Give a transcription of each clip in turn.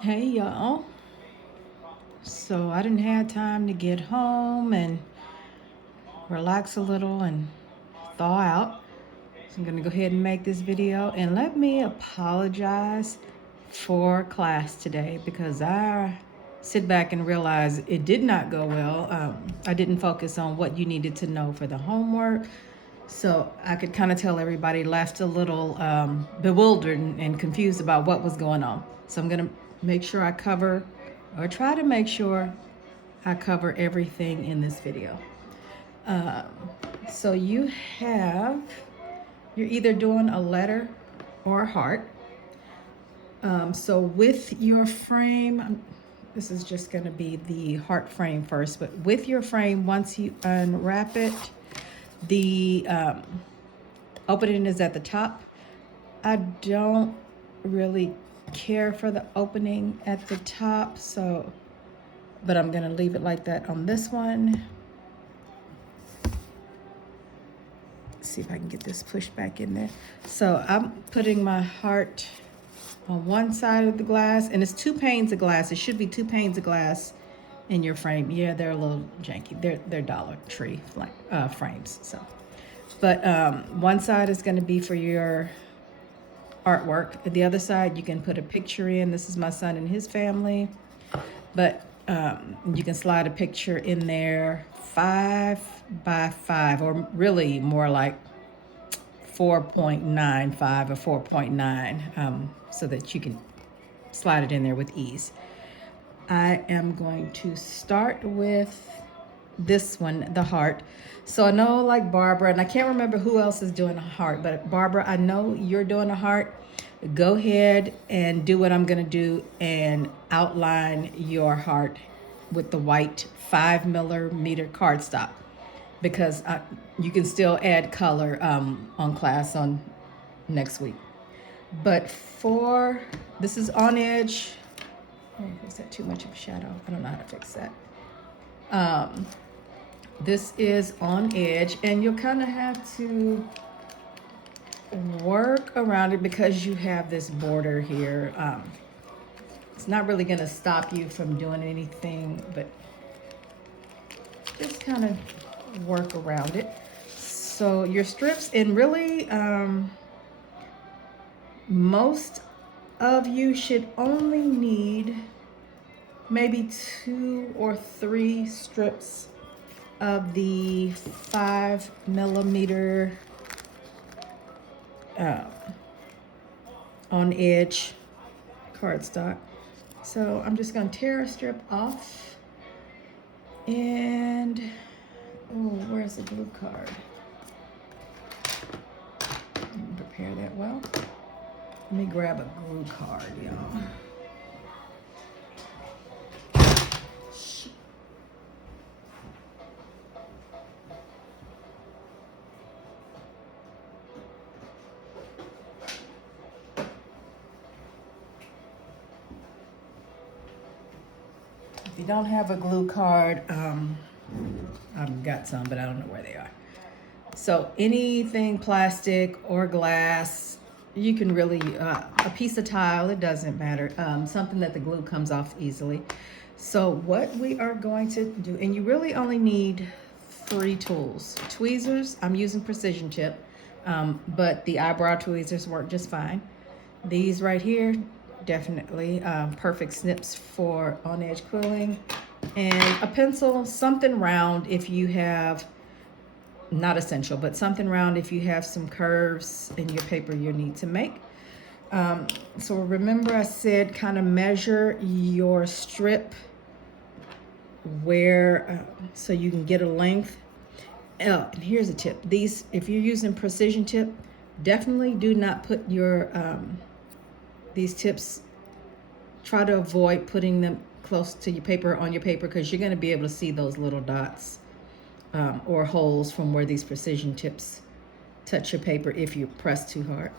Hey y'all. So I didn't have time to get home and relax a little and thaw out. So I'm gonna go ahead and make this video and let me apologize for class today because I sit back and realize it did not go well. I didn't focus on what you needed to know for the homework. So I could kind of tell everybody left a little bewildered and confused about what was going on. So I'm going to make sure I cover, or try to make sure I cover everything in this video. Um, so you're either doing a letter or a heart. So with your frame, this is just going to be the heart frame first, but with your frame, once you unwrap it, the opening is at the top. I don't really care for the opening at the top, so, but I'm gonna leave it like that on this one. Let's see if I can get this pushed back in there. So I'm putting my heart on one side of the glass, and it's 2 panes of glass. It should be 2 panes of glass in your frame. Yeah, they're a little janky. They're Dollar Tree frames. So, but one side is going to be for your artwork. The other side, you can put a picture in. This is my son and his family. But you can slide a picture in there 5 by 5, or really more like 4.95 or 4.9, so that you can slide it in there with ease. I am going to start with this one, the heart. So I know, like Barbara, and I can't remember who else is doing a heart, but Barbara, I know you're doing a heart. Go ahead and do what I'm gonna do and outline your heart with the white 5 millimeter cardstock, because you can still add color on class on next week. But for this is on edge. Oh, is that too much of a shadow? I don't know how to fix that. This is on edge, and you'll kind of have to work around it because you have this border here. It's not really going to stop you from doing anything, but just kind of work around it. So your strips, and really most of you should only need maybe 2 or 3 strips of the 5 millimeter uh, on edge cardstock. So I'm just going to tear a strip off, and oh, where's the glue card? Prepare that well. Let me grab a glue card, y'all. If you don't have a glue card, I've got some, but I don't know where they are. So anything plastic or glass, you can really, a piece of tile, it doesn't matter, something that the glue comes off easily. So what we are going to do, and you really only need 3 tools. Tweezers, I'm using precision tip, but the eyebrow tweezers work just fine. These right here, definitely perfect snips for on edge quilling. And a pencil, something round if you have, not essential, but something round if you have some curves in your paper you need to make. So remember I said kind of measure your strip where, so you can get a length. And here's a tip. These, if you're using precision tip, definitely do not put your, these tips, try to avoid putting them close to your paper, on your paper, because you're going to be able to see those little dots or holes from where these precision tips touch your paper if you press too hard.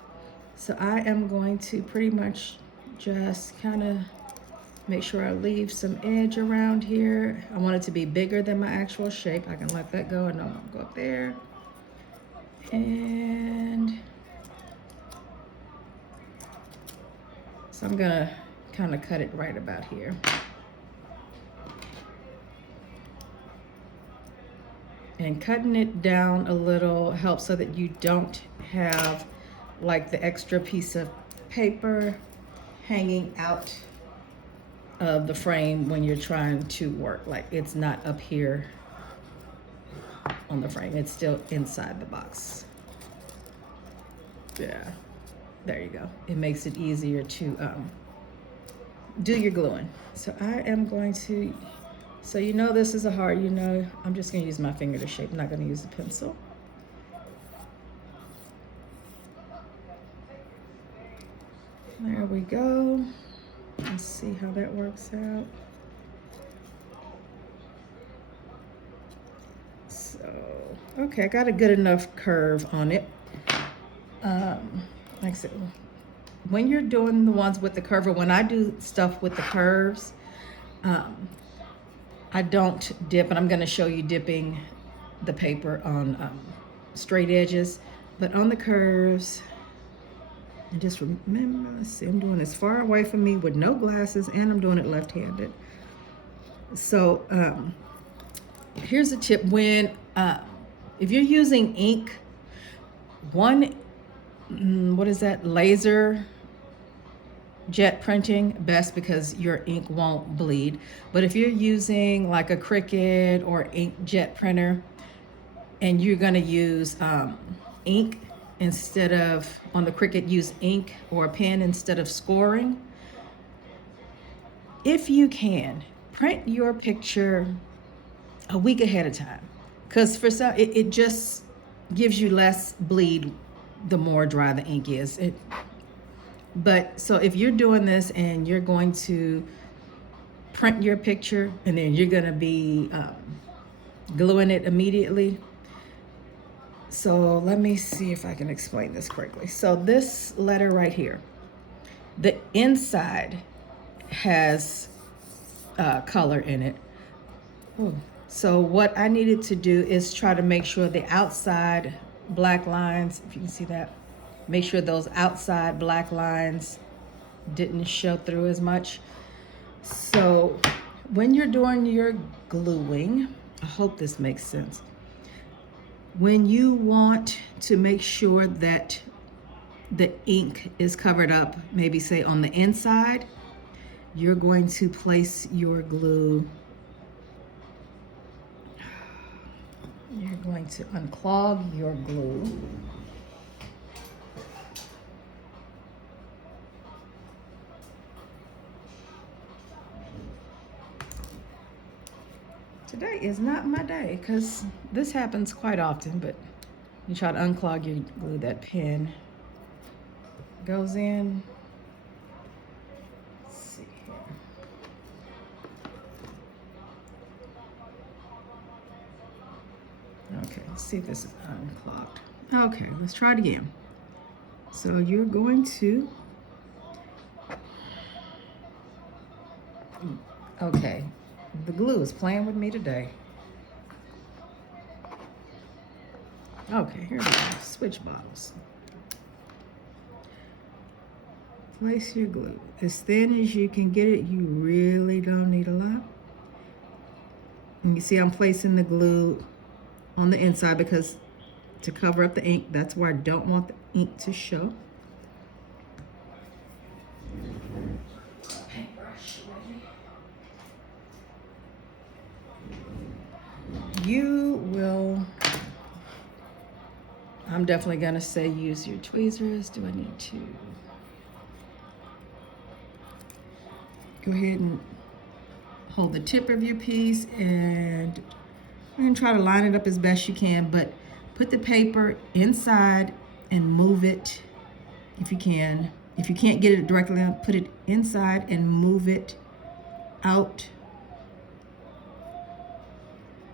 So I am going to pretty much just kind of make sure I leave some edge around here. I want it to be bigger than my actual shape. I can let that go, and no, I'll go up there. And so I'm gonna kind of cut it right about here. And cutting it down a little helps so that you don't have like the extra piece of paper hanging out of the frame when you're trying to work. Like it's not up here on the frame, it's still inside the box. Yeah, there you go. It makes it easier to do your gluing. So I am going to, so you know this is a hard, you know, I'm just gonna use my finger to shape. I'm not gonna use a pencil. There we go. Let's see how that works out. So, okay, I got a good enough curve on it. Like I said, when you're doing the ones with the curve, or when I do stuff with the curves, I don't dip, and I'm going to show you dipping the paper on straight edges, but on the curves, and just remember, let's see, I'm doing this far away from me with no glasses, and I'm doing it left-handed. So here's a tip. When if you're using ink, what is that, laser jet printing, best, because your ink won't bleed. But if you're using like a Cricut or inkjet printer, and you're going to use ink instead of, on the Cricut, use ink or a pen instead of scoring, if you can, print your picture a week ahead of time, because for some it just gives you less bleed the more dry the ink is. But so if you're doing this and you're going to print your picture and then you're going to be gluing it immediately. So let me see if I can explain this correctly. So this letter right here, the inside has color in it. Ooh. So what I needed to do is try to make sure the outside black lines, if you can see that, make sure those outside black lines didn't show through as much. So when you're doing your gluing, I hope this makes sense. When you want to make sure that the ink is covered up, maybe say on the inside, you're going to place your glue. You're going to unclog your glue. Today is not my day, because this happens quite often, but you try to unclog your glue, that pen goes in. Let's see here. Okay, let's see if this is unclogged. Okay, let's try it again. So you're going to, okay, the glue is playing with me today. Okay, here we go, switch bottles. Place your glue as thin as you can get it. You really don't need a lot. And you see I'm placing the glue on the inside because to cover up the ink, that's where I don't want the ink to show. Paintbrush. You will, I'm definitely gonna say use your tweezers. Do I need to go ahead and hold the tip of your piece and try to line it up as best you can, but put the paper inside and move it if you can. If you can't get it directly on, put it inside and move it out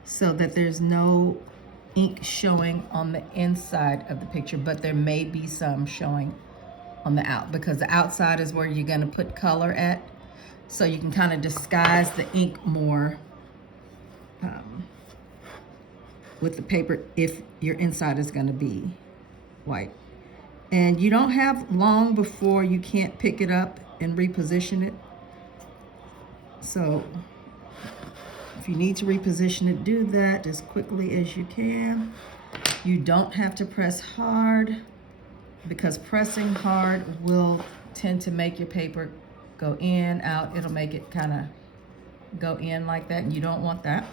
so that there's no ink showing on the inside of the picture, but there may be some showing on the out, because the outside is where you're gonna put color at. So you can kind of disguise the ink more with the paper if your inside is going to be white. And you don't have long before you can't pick it up and reposition it. So if you need to reposition it, do that as quickly as you can. You don't have to press hard, because pressing hard will tend to make your paper go in, out. It'll make it kind of go in like that, and you don't want that.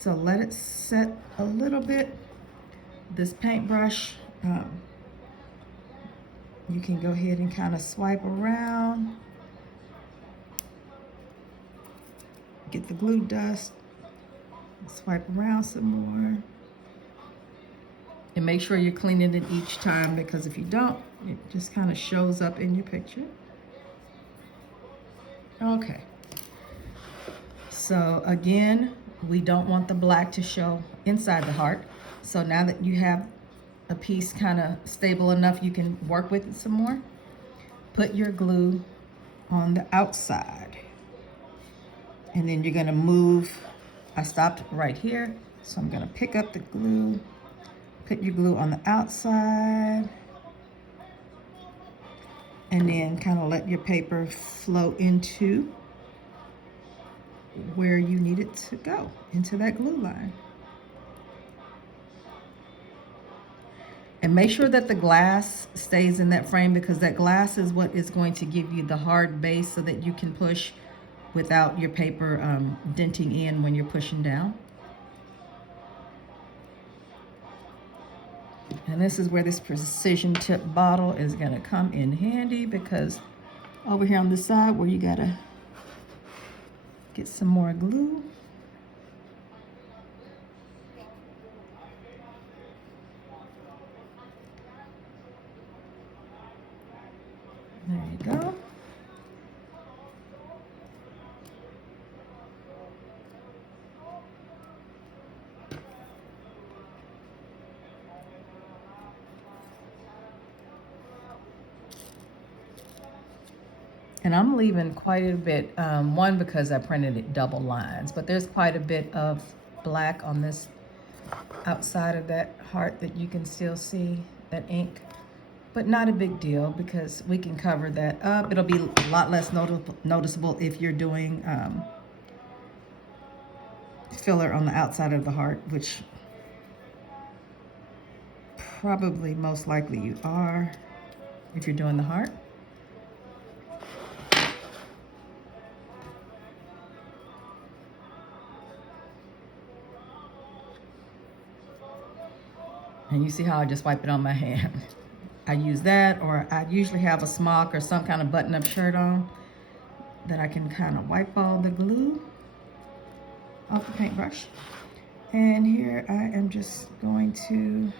So let it set a little bit. This paintbrush, you can go ahead and kind of swipe around, get the glue dust, swipe around some more. And make sure you're cleaning it each time, because if you don't, it just kind of shows up in your picture. Okay. So again, we don't want the black to show inside the heart. So now that you have a piece kind of stable enough, you can work with it some more. Put your glue on the outside. And then you're gonna move. I stopped right here, so I'm gonna pick up the glue. Put your glue on the outside, and then kind of let your paper flow into where you need it to go, into that glue line. And make sure that the glass stays in that frame, because that glass is what is going to give you the hard base so that you can push without your paper denting in when you're pushing down. And this is where this precision tip bottle is gonna come in handy, because over here on the side where you gotta get some more glue. There you go. And I'm leaving quite a bit, one, because I printed it double lines, but there's quite a bit of black on this outside of that heart that you can still see, that ink. But not a big deal, because we can cover that up. It'll be a lot less noticeable if you're doing filler on the outside of the heart, which probably most likely you are if you're doing the heart. And you see how I just wipe it on my hand. I use that, or I usually have a smock or some kind of button-up shirt on that I can kind of wipe all the glue off the paintbrush. And here I am just going to,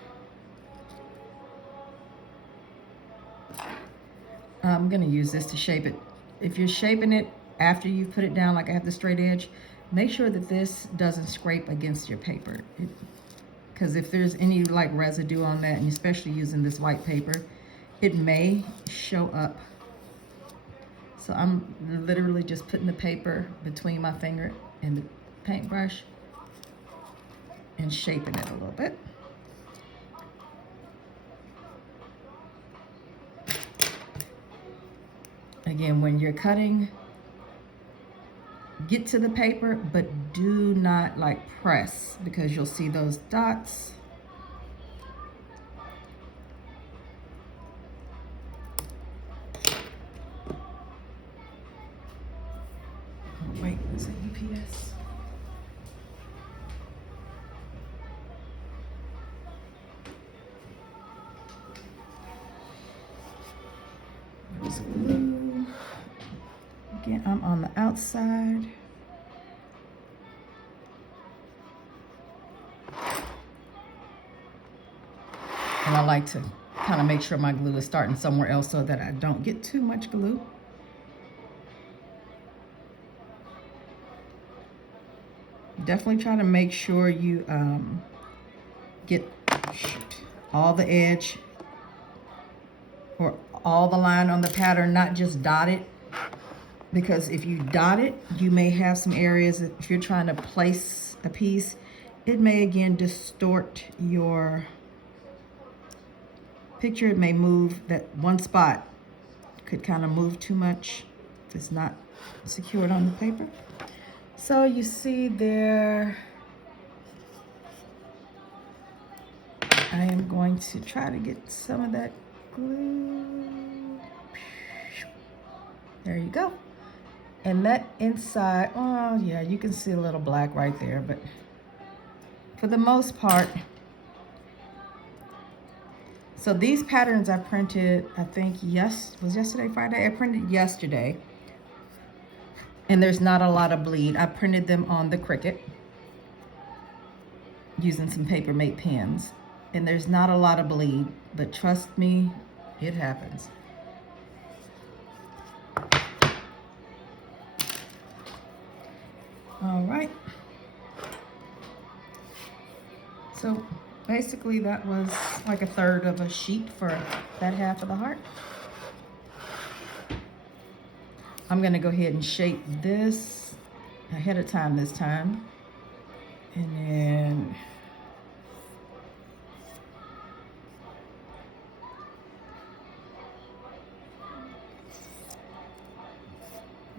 I'm gonna use this to shape it. If you're shaping it after you put it down, like I have the straight edge, make sure that this doesn't scrape against your paper. Because if there's any like residue on that, and especially using this white paper, it may show up. So I'm literally just putting the paper between my finger and the paintbrush and shaping it a little bit. Again, when you're cutting, get to the paper, but do not like press, because you'll see those dots. Oh, wait, is it UPS? There's glue. Again, I'm on the outside. And I like to kind of make sure my glue is starting somewhere else so that I don't get too much glue. Definitely try to make sure you get all the edge or all the line on the pattern, not just dot it. Because if you dot it, you may have some areas that if you're trying to place a piece, it may again distort your picture. It may move, that one spot could kind of move too much. It's not secured on the paper. So you see there, I am going to try to get some of that glue. There you go. And that inside, oh yeah, you can see a little black right there, but for the most part, so these patterns I printed, I think was yesterday Friday? I printed yesterday. And there's not a lot of bleed. I printed them on the Cricut using some Paper Mate pens. And there's not a lot of bleed, but trust me, it happens. All right. So basically that was like a third of a sheet for that half of the heart. I'm gonna go ahead and shape this ahead of time this time. And then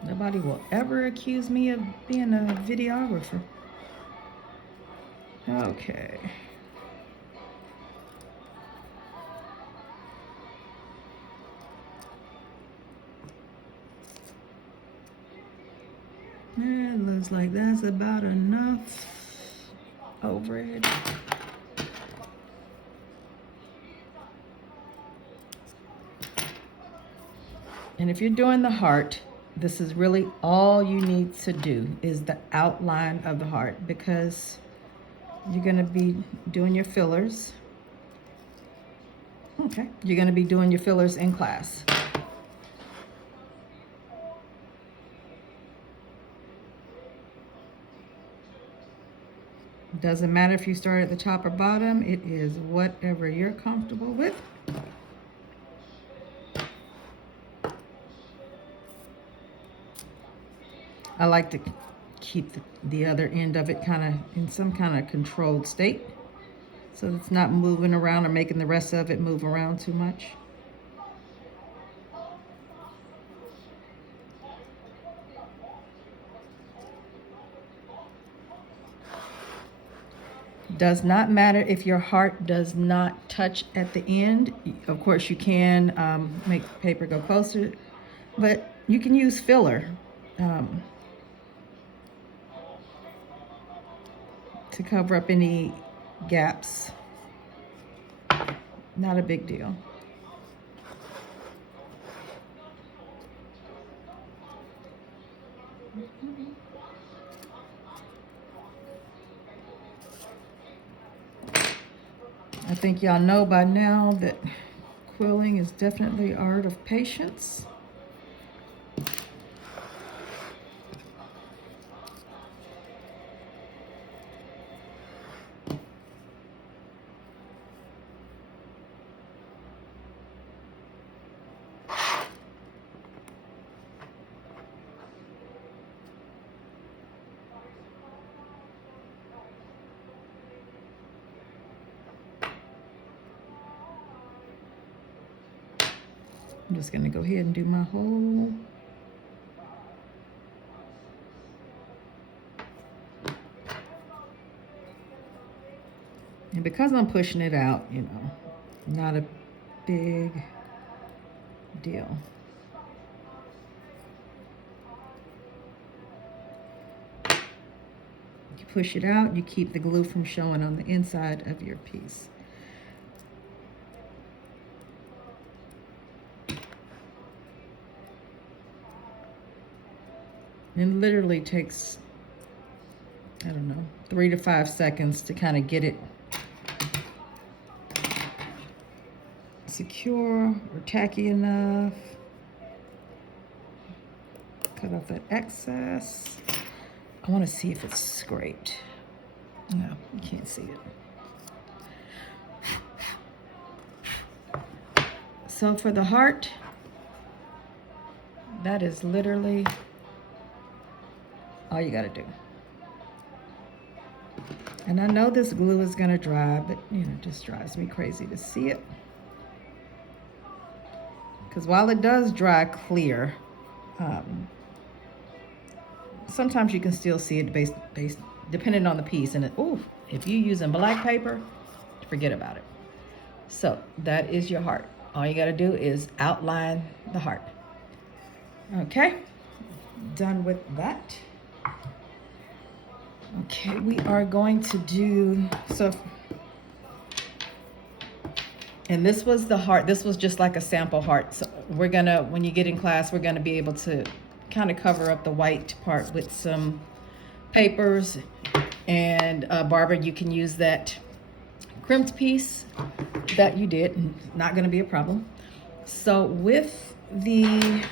nobody will ever accuse me of being a videographer. Okay. It looks like that's about enough overhead. And if you're doing the heart, this is really all you need to do is the outline of the heart, because you're going to be doing your fillers. Okay, you're going to be doing your fillers in class. Doesn't matter if you start at the top or bottom, it is whatever you're comfortable with. I like to keep the other end of it kind of in some kind of controlled state, so it's not moving around or making the rest of it move around too much. Does not matter if your heart does not touch at the end. Of course, you can make the paper go closer, but you can use filler to cover up any gaps. Not a big deal. I think y'all know by now that quilling is definitely an art of patience. I'm just going to go ahead and do my hole. And because I'm pushing it out, you know, not a big deal. You push it out, you keep the glue from showing on the inside of your piece. It literally takes, I don't know, 3 to 5 seconds to kind of get it secure or tacky enough. Cut off that excess. I want to see if it's scraped. No, you can't see it. So for the heart, that is literally all you got to do. And I know this glue is going to dry, but you know, it just drives me crazy to see it. Because while it does dry clear, Sometimes you can still see it based depending on the piece. And if you're using black paper, forget about it. So that is your heart. All you got to do is outline the heart. Okay, done with that. Okay, we are going to do, and this was the heart. This was just like a sample heart. So we're gonna, when you get in class, we're gonna be able to kind of cover up the white part with some papers. And Barbara, you can use that crimped piece that you did. Not gonna be a problem. So with the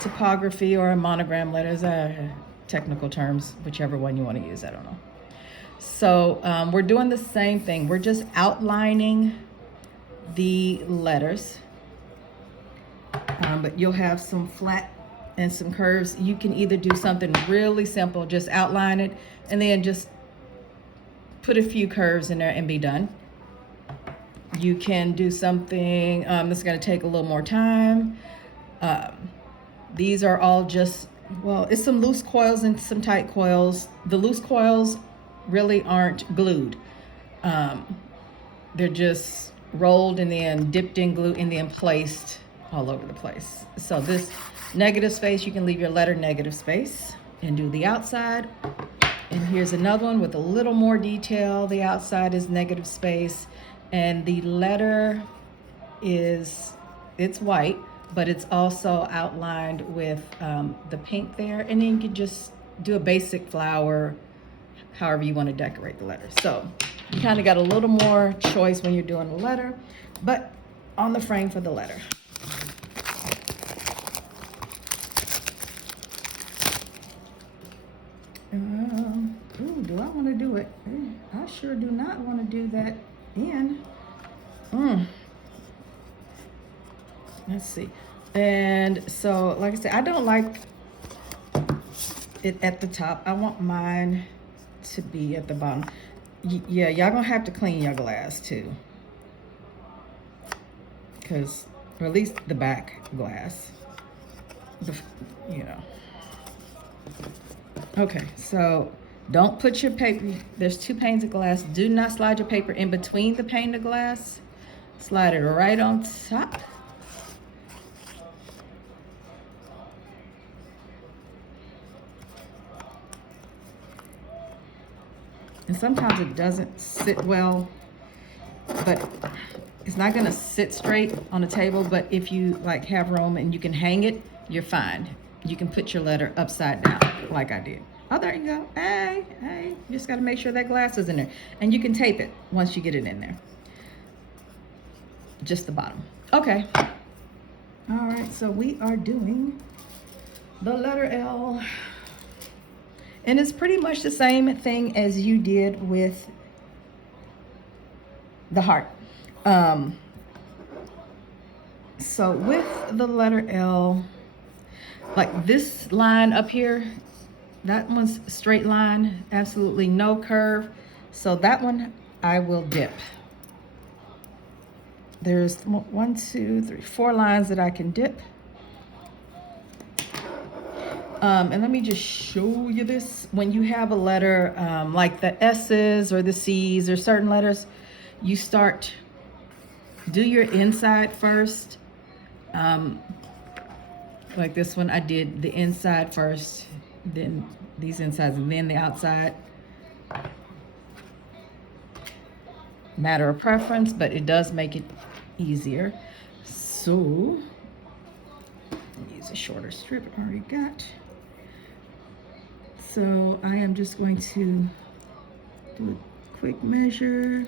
typography or monogram letters, technical terms, whichever one you want to use, I don't know. So we're doing the same thing. We're just outlining the letters, but you'll have some flat and some curves. You can either do something really simple, just outline it, and then just put a few curves in there and be done. You can do something that's going to take a little more time. These are all just, well, it's some loose coils and some tight coils. The loose coils really aren't glued. They're just rolled and then dipped in glue and then placed all over the place. So this negative space, you can leave your letter negative space and do the outside. And here's another one with a little more detail. The outside is negative space, and the letter is, it's white, but it's also outlined with the pink there. And then you can just do a basic flower, however you want to decorate the letter. So you kind of got a little more choice when you're doing a letter, but on the frame for the letter. Do I want to do it? I sure do not want to do that in. Let's see. And so, like I said, I don't like it at the top. I want mine to be at the bottom. Yeah, y'all gonna have to clean your glass too, because, or at least the back glass. You know. Okay, so don't put your paper, there's 2 panes of glass. Do not slide your paper in between the pane of glass. Slide it right on top. And sometimes it doesn't sit well, but it's not gonna sit straight on the table. But if you like have room and you can hang it, you're fine. You can put your letter upside down like I did. Oh, there you go. Hey, you just gotta make sure that glass is in there. And you can tape it once you get it in there. Just the bottom. Okay. All right, so we are doing the letter L. And it's pretty much the same thing as you did with the heart. So with the letter L, like this line up here, that one's a straight line, absolutely no curve. So that one I will dip. There's 1, 2, 3, 4 lines that I can dip. And let me just show you this. When you have a letter like the S's or the C's or certain letters, you do your inside first. Like this one, I did the inside first, then these insides, and then the outside. Matter of preference, but it does make it easier. So, use a shorter strip I already got. So I am just going to do a quick measure.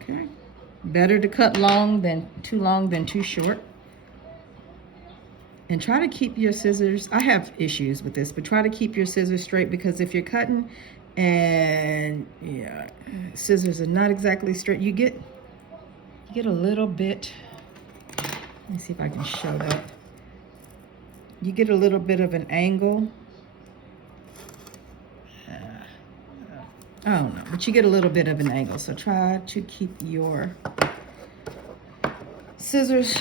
Okay. Better to cut long than too short. And try to keep your scissors, I have issues with this, but try to keep your scissors straight, because if you're cutting and scissors are not exactly straight, you get a little bit, let me see if I can show that. You get a little bit of an angle. I don't know, but you get a little bit of an angle. So try to keep your scissors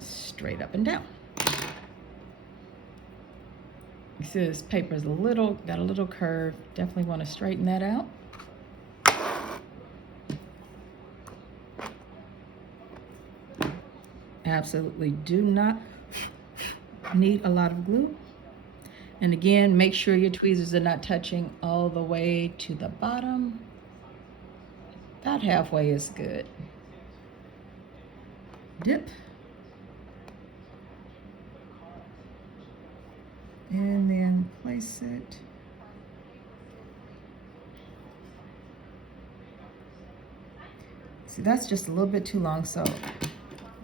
straight up and down. You see this paper's got a little curve. Definitely want to straighten that out. Absolutely do not need a lot of glue. And again, make sure your tweezers are not touching all the way to the bottom. About halfway is good. Dip. And then place it. See, that's just a little bit too long, so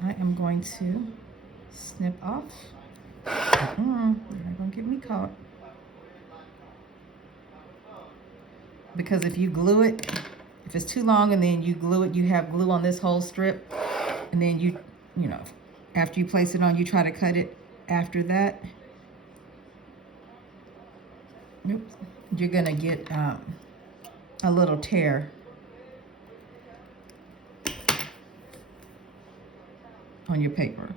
I am going to snip off. You're not gonna get me caught. Because if you glue it, if it's too long and then you glue it, you have glue on this whole strip, and then you know, after you place it on, you try to cut it after that. Oops, you're gonna get a little tear on your paper.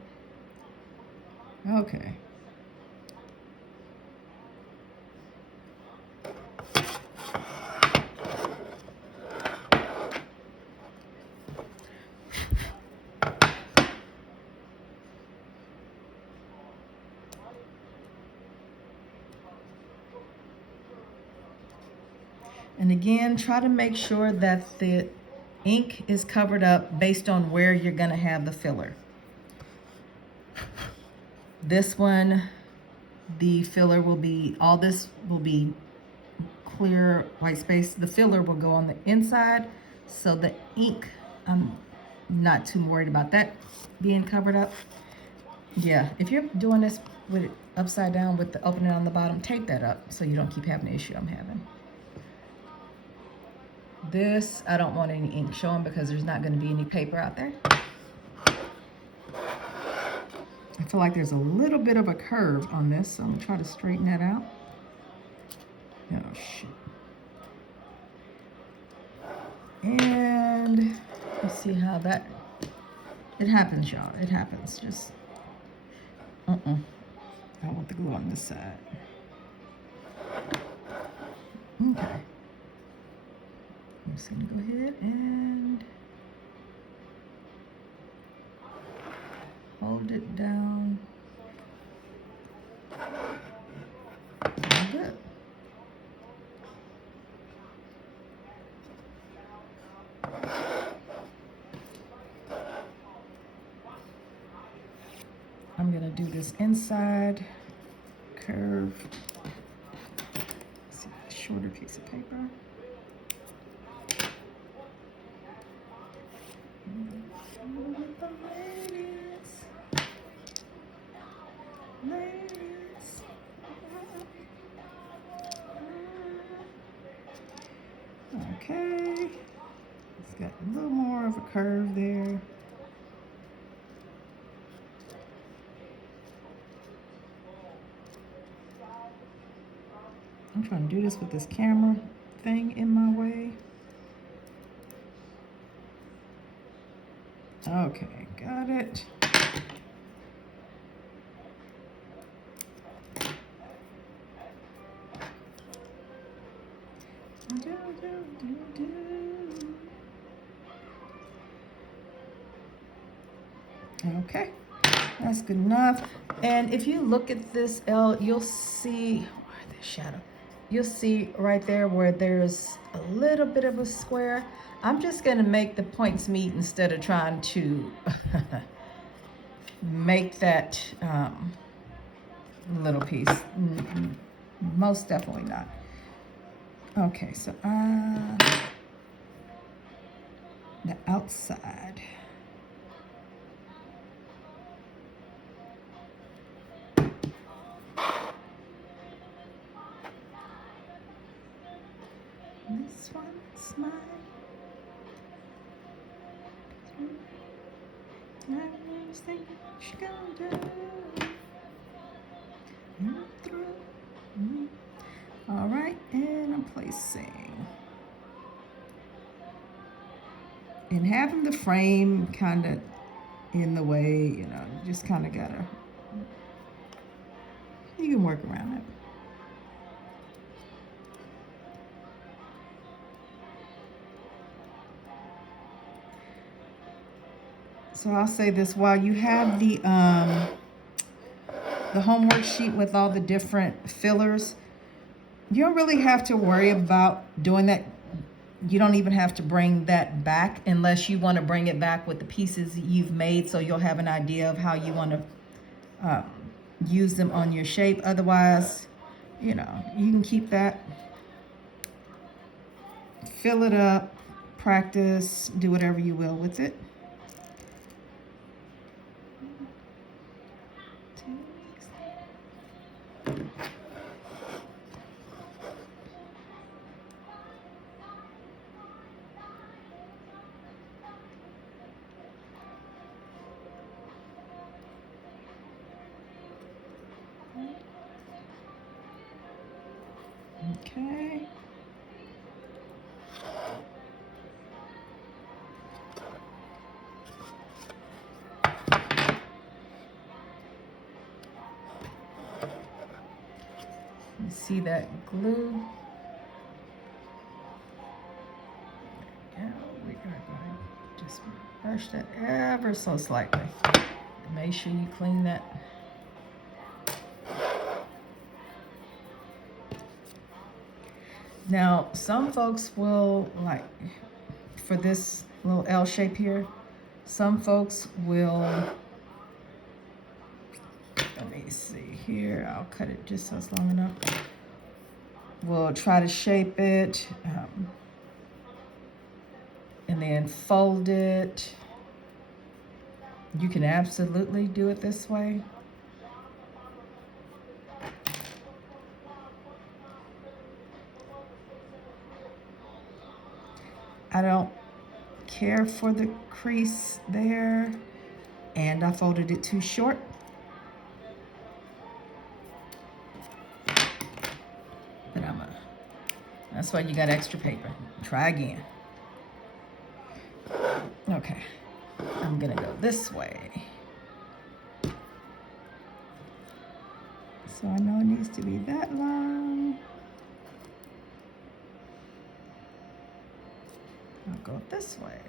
Okay. And again, try to make sure that the ink is covered up based on where you're gonna have the filler. This one, the filler will be, all this will be clear white space. The filler will go on the inside, so the ink, I'm not too worried about that being covered up. Yeah, if you're doing this with it upside down with the opening on the bottom, tape that up so you don't keep having the issue I'm having. This, I don't want any ink showing because there's not going to be any paper out there. I feel like there's a little bit of a curve on this, so I'm going to try to straighten that out. Oh, shit. And you see how that, it happens, y'all. It happens. Just, I want the glue on this side. Okay. I'm just going to go ahead and hold it down. Good. I'm going to do this inside curve. Let's see, a shorter piece of paper. Okay, it's got a little more of a curve there. I'm trying to do this with this camera thing in my way. Okay, got it. Okay, that's good enough. And if you look at this L, you'll see, where the shadow, you'll see right there where there's a little bit of a square. I'm just gonna make the points meet instead of trying to make that little piece. Most definitely not. Okay, so the outside. This one's mine. All right, and I'm placing. And having the frame kind of in the way, you know, you just kind of gotta, you can work around it. So I'll say this, while you have the homework sheet with all the different fillers, you don't really have to worry about doing that. You don't even have to bring that back unless you want to bring it back with the pieces you've made, so you'll have an idea of how you want to use them on your shape. Otherwise, you know, you can keep that, fill it up, practice, do whatever you will with it. Okay. You see that glue? Yeah, we are going to just brush that ever so slightly. Make sure you clean that. Now, some folks will, like, for this little L shape here, some folks will, let me see here, I'll cut it just so it's long enough. We'll try to shape it and then fold it. You can absolutely do it this way. I don't care for the crease there, and I folded it too short. But that's why you got extra paper. Try again. Okay, I'm gonna go this way. So I know it needs to be that long. I'll go this way.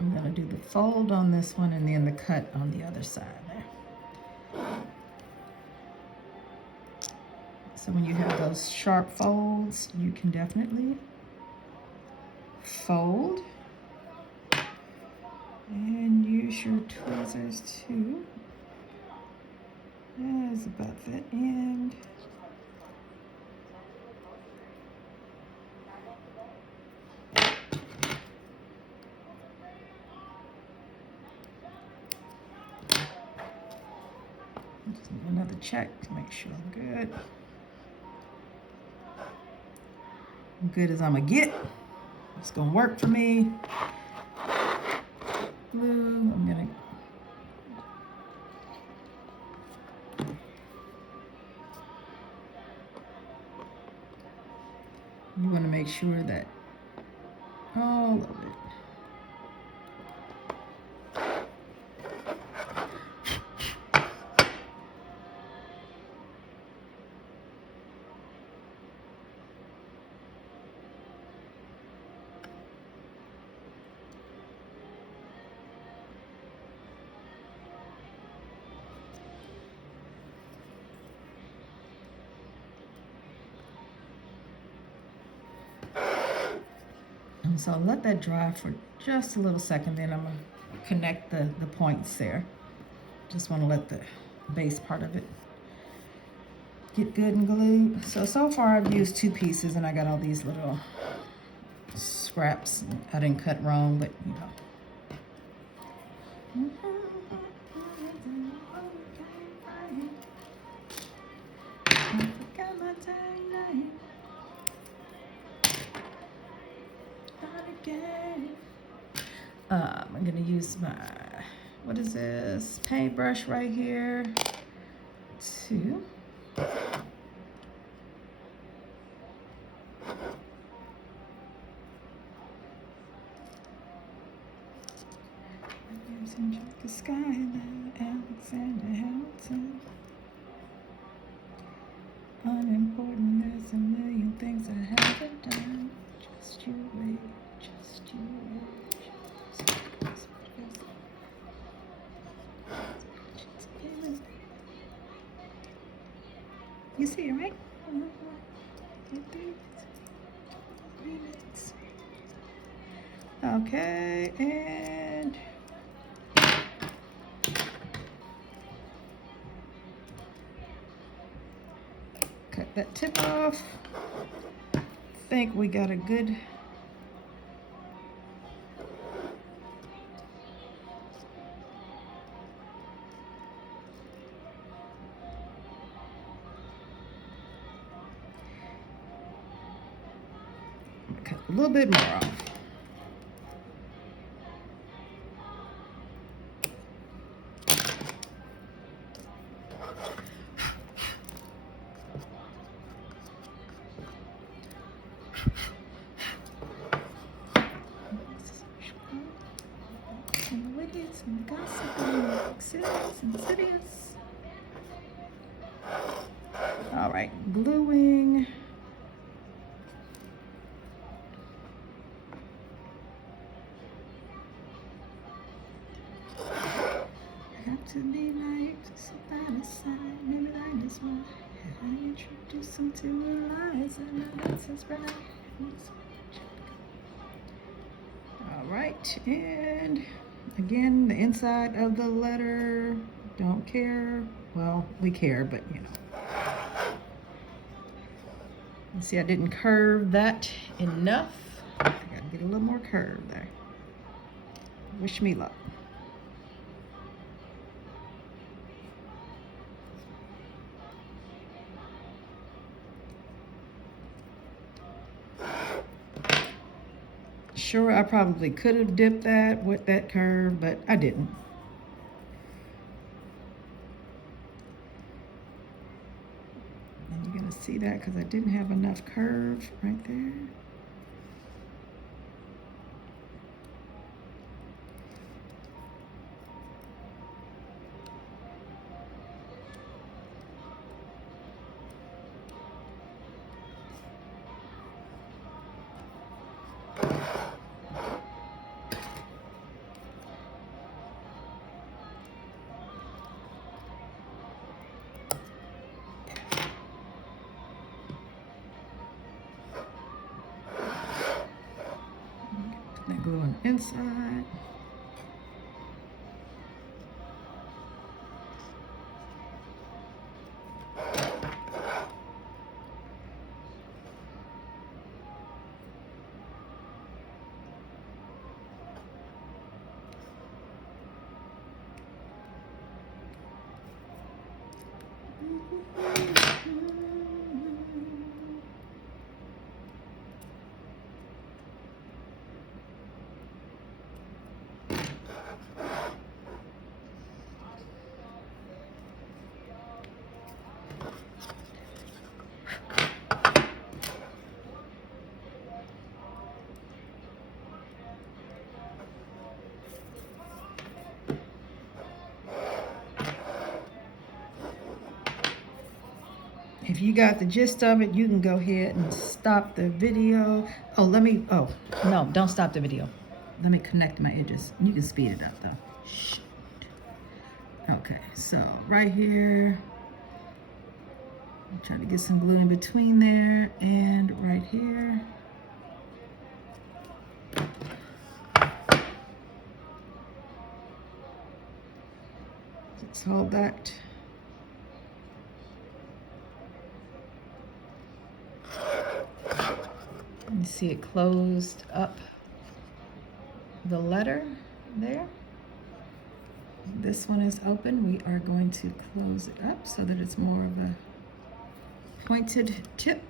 I'm gonna do the fold on this one and then the cut on the other side there. So when you have those sharp folds, you can definitely fold and use your tweezers too. That's about the end. Just need another check to make sure I'm good. I'm good as I'm gonna get. It's gonna work for me. Glue, I'm gonna you want to make sure that all of it. And so let that dry for just a little second, then I'm going to connect the points there. Just want to let the base part of it get good and glued. So far I've used 2 pieces and I got all these little scraps. I didn't cut wrong, but you know. I'm gonna use my, what is this, paintbrush right here to The sky and Alexander Hamilton. Unimportant, there's a million things I haven't done. Just you wait, just you wait. You see it, right? 3 minutes. Okay, and cut that tip off. I think we got a good cut a little bit more off. Some witty, some gossip, insidious. All right, gluing. Have to be right, sit by the side, maybe that is why I introduced him to Eliza, now that's his brother. All right, and again, the inside of the letter, don't care. Well, we care, but you know. You see, I didn't curve that enough. I gotta get a little more curve there. Wish me luck. Sure, I probably could have dipped that with that curve, but I didn't. And you're gonna see that because I didn't have enough curve right there. That glue on the inside. If you got the gist of it, you can go ahead and stop the video. Oh, no, don't stop the video. Let me connect my edges. You can speed it up though. Shoot. Okay, so right here, I'm trying to get some glue in between there and right here. Just hold that. You see it closed up the letter there. This one is open. We are going to close it up so that it's more of a pointed tip.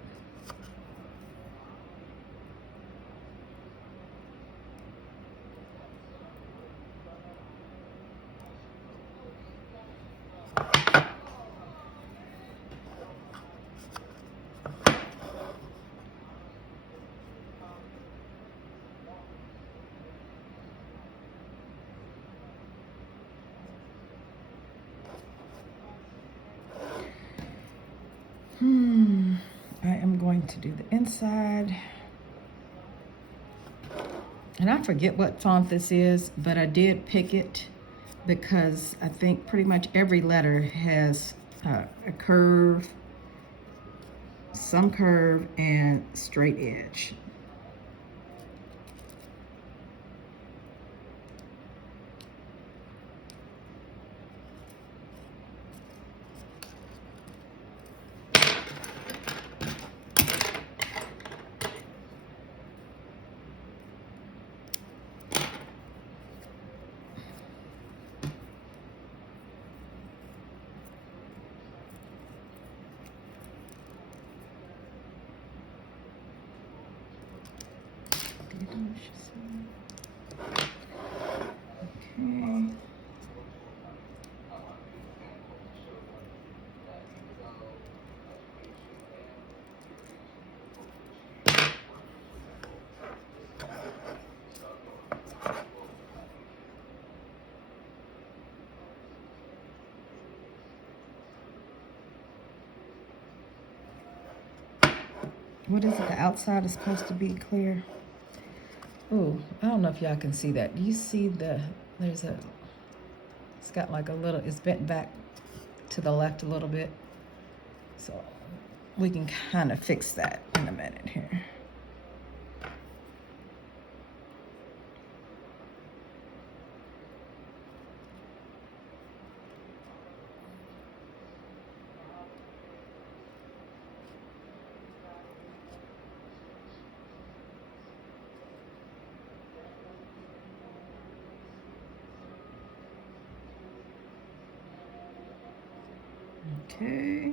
to do the inside. And I forget what font this is, but I did pick it because I think pretty much every letter has a curve, some curve, and straight edge. Okay. What is it? The outside is supposed to be clear. Oh, I don't know if y'all can see that. Do you see it's got like a little, it's bent back to the left a little bit. So we can kind of fix that in a minute here. Okay.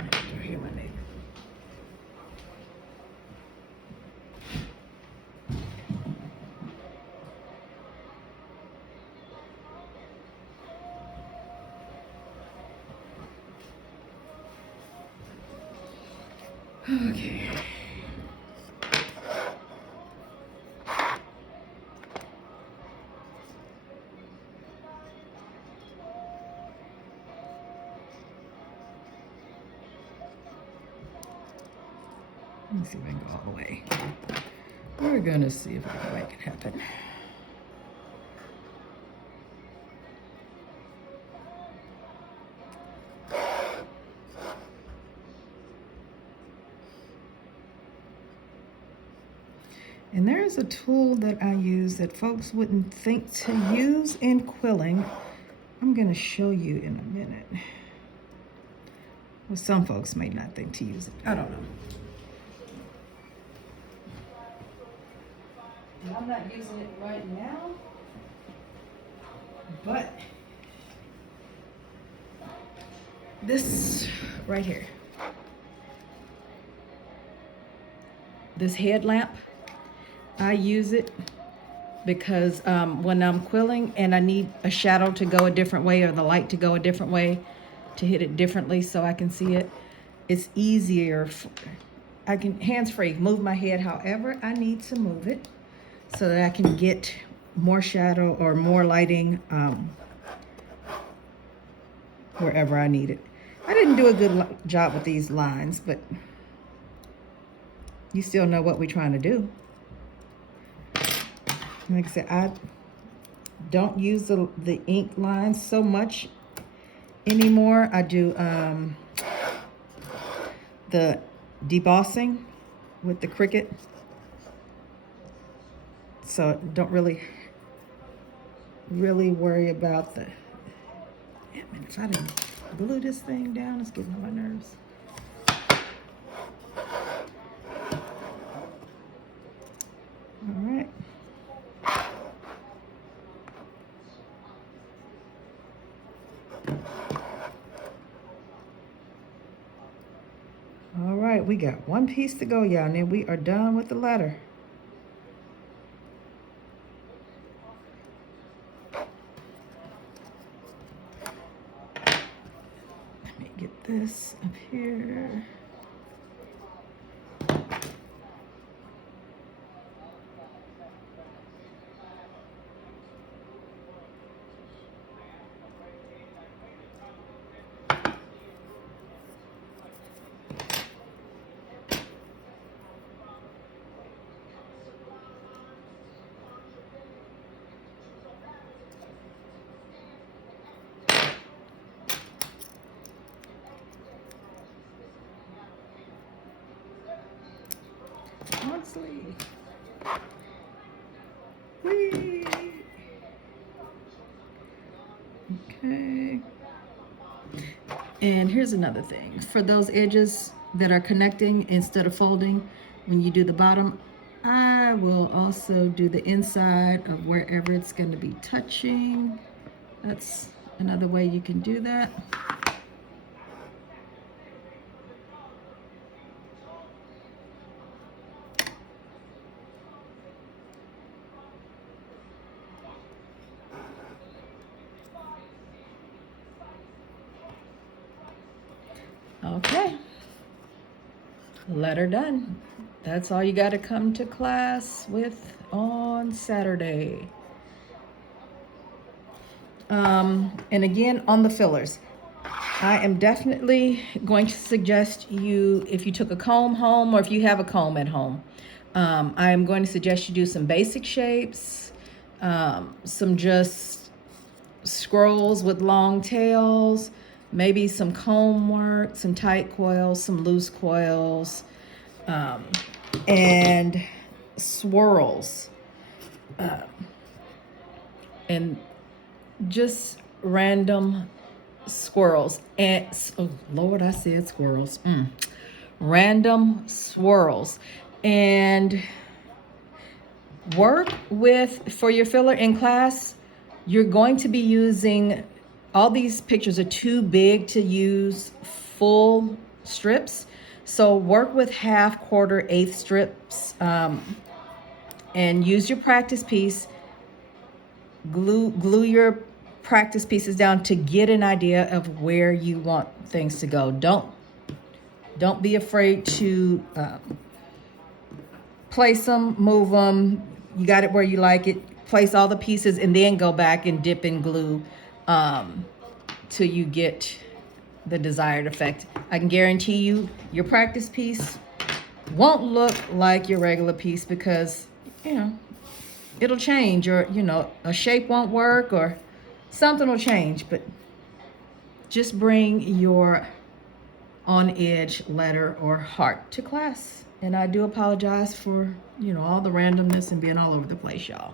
I hear my neighbor. Okay. Let me see if I can go all the way. We're gonna see if I can make it happen. And there's a tool that I use that folks wouldn't think to use in quilling. I'm gonna show you in a minute. Well, some folks may not think to use it. I don't know. And I'm not using it right now, but this right here, this headlamp, I use it because when I'm quilling and I need a shadow to go a different way or the light to go a different way, to hit it differently so I can see it, it's easier. I can hands-free move my head however I need to move it so that I can get more shadow or more lighting wherever I need it. I didn't do a good job with these lines, but you still know what we're trying to do. Like I said, I don't use the ink lines so much anymore. I do the debossing with the Cricut. So don't really worry about the, yeah, man, if I didn't glue this thing down, it's getting on my nerves. All right. All right, we got one piece to go, y'all, and then we are done with the letter. Let me get this up here. Moxley. Whee! Okay. And here's another thing. For those edges that are connecting instead of folding, when you do the bottom, I will also do the inside of wherever it's going to be touching. That's another way you can do that. Okay, letter done. That's all you got to come to class with on Saturday. And again, on the fillers, I am definitely going to suggest you, if you took a comb home or if you have a comb at home, I am going to suggest you do some basic shapes, some just scrolls with long tails, maybe some comb work, some tight coils, some loose coils, and swirls, and just random swirls. And oh Lord, I said squirrels. Random swirls. And work with, for your filler in class, you're going to be using, all these pictures are too big to use full strips. So work with half, quarter, eighth strips, and use your practice piece. Glue your practice pieces down to get an idea of where you want things to go. Don't be afraid to place them, move them. You got it where you like it. Place all the pieces and then go back and dip in glue till you get the desired effect. I can guarantee you your practice piece won't look like your regular piece because, you know, it'll change, or, you know, a shape won't work or something will change. But just bring your on edge letter or heart to class. And I do apologize for, you know, all the randomness and being all over the place, y'all.